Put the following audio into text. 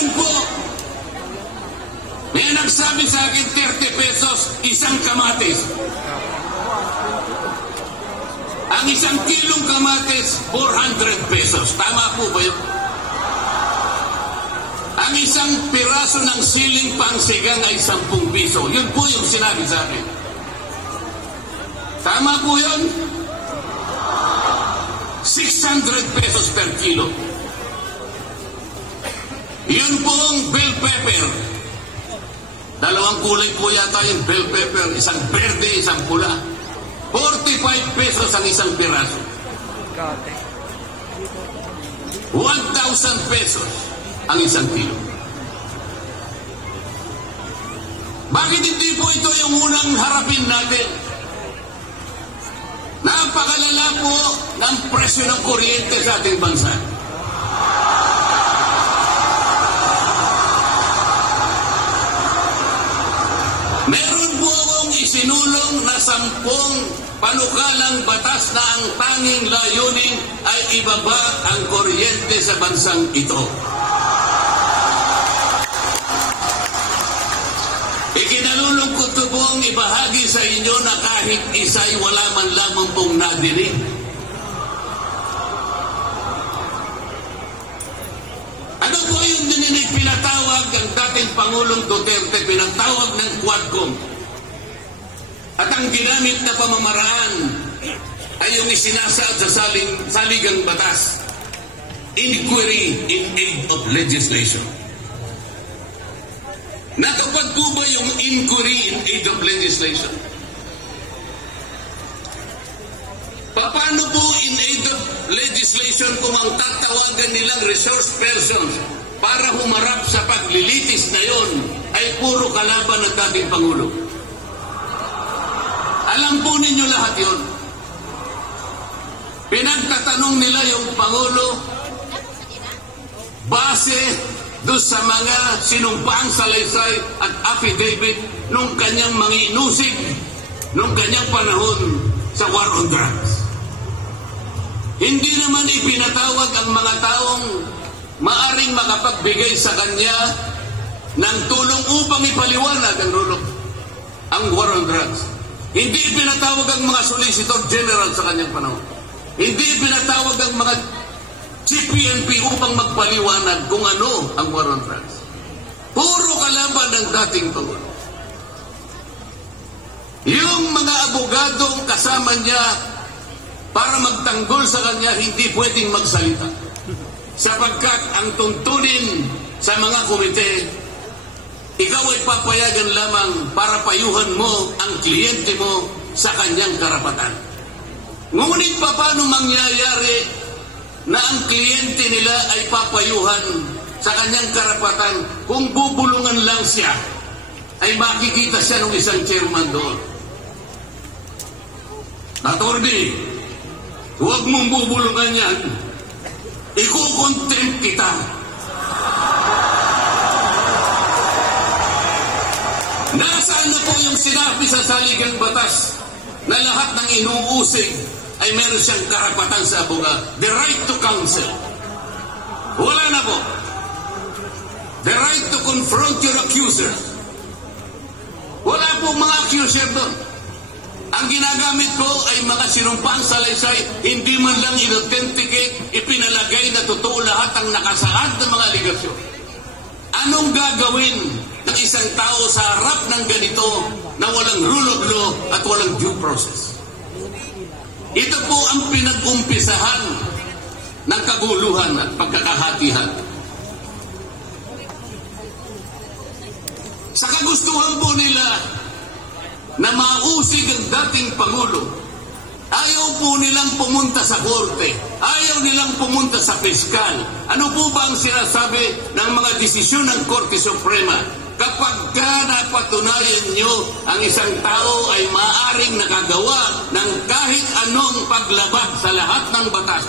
Ngayon po, may nagsabi sa akin 30 pesos isang kamatis. Ang isang kilong kamatis, 400 pesos. Tama po ba yun? Ang isang piraso ng siling pangsigang ay 10 piso. Yun po yung sinabi sa akin. Tama po yun? 600 pesos per kilo. Yun po ang bell pepper. Dalawang kulay po yata yung bell pepper. Isang berde, isang pula. 45 pesos ang isang piraso. 1,000 pesos ang isang kilo. Bakit hindi po ito yung unang harapin natin? Napakalala po ng presyo ng kuryente sa ating bansa. Meron po akong isinulong na 10 panukalang batas na ang tanging layunin ay ibaba ang kuryente sa bansang ito. Ikinalulungkot ko pong ibahagi sa inyo na kahit isa'y wala man lamang pong nadinig. Ano po yung dininig pinatawag ang dating Pangulong Duterte, pinatawag ng Quadcom? At ang ginamit na pamamaraan ay yung isinasaad sa saligang batas, inquiry in aid of legislation. Natupad po ba yung inquiry in aid of legislation? Paano po in aid of legislation kung ang tatawagan nilang resource persons para humarap sa paglilitis na yon ay puro kalaban ng dating Pangulo? Alam po ninyo lahat yon. Pinagtatanong nila yung Pangulo base doon sa mga sinumpaang salaysay at affidavit nung kanyang manginusig nung kanyang panahon sa war on drugs. Hindi naman ipinatawag ang mga taong maaring makapagbigay sa kanya ng tulong upang ipaliwanag ang war on drugs. Hindi ipinatawag ang mga solicitor general sa kanyang panahon. Hindi ipinatawag ang mga CPNP upang magpaliwanag kung ano ang war on drugs. Puro kalaban ng dating Pangulo. Yung mga abogadong kasama niya para magtanggol sa kanya, hindi pwedeng magsalita. Sapagkat ang tuntunin sa mga komite, ikaw ay papayagan lamang para payuhan mo ang kliyente mo sa kanyang karapatan. Ngunit paano mangyayari na ang kliyente nila ay papayuhan sa kanyang karapatan kung bubulungan lang siya, ay makikita siya ng isang chairman doon? Attorney, huwag mong bubulungan yan. Ikukontempt kita. Nasaan na po yung sinabi sa saligang batas na lahat ng inuusig ay meron siyang karapatan sa abogado? The right to counsel. Wala na po. The right to confront your accusers. Wala po mga accuser doon. Ang ginagamit ko ay mga sinumpang salaysay, hindi man lang in-authenticate, ipinalagay na totoo lahat ang nakasaad ng mga aligasyon. Anong gagawin ng isang tao sa harap ng ganito na walang rule of law at walang due process? Ito po ang pinag-umpisahan ng kaguluhan at pagkakahatihan. Sa kagustuhan po nila na mausig ang dating Pangulo, ayaw po nilang pumunta sa korte, ayaw nilang pumunta sa piskal. Ano po ba ang sinasabi ng mga desisyon ng Korte Suprema? Kapag napatunayan nyo ang isang tao ay maaaring nakagawa ng kahit anong paglabag sa lahat ng batas,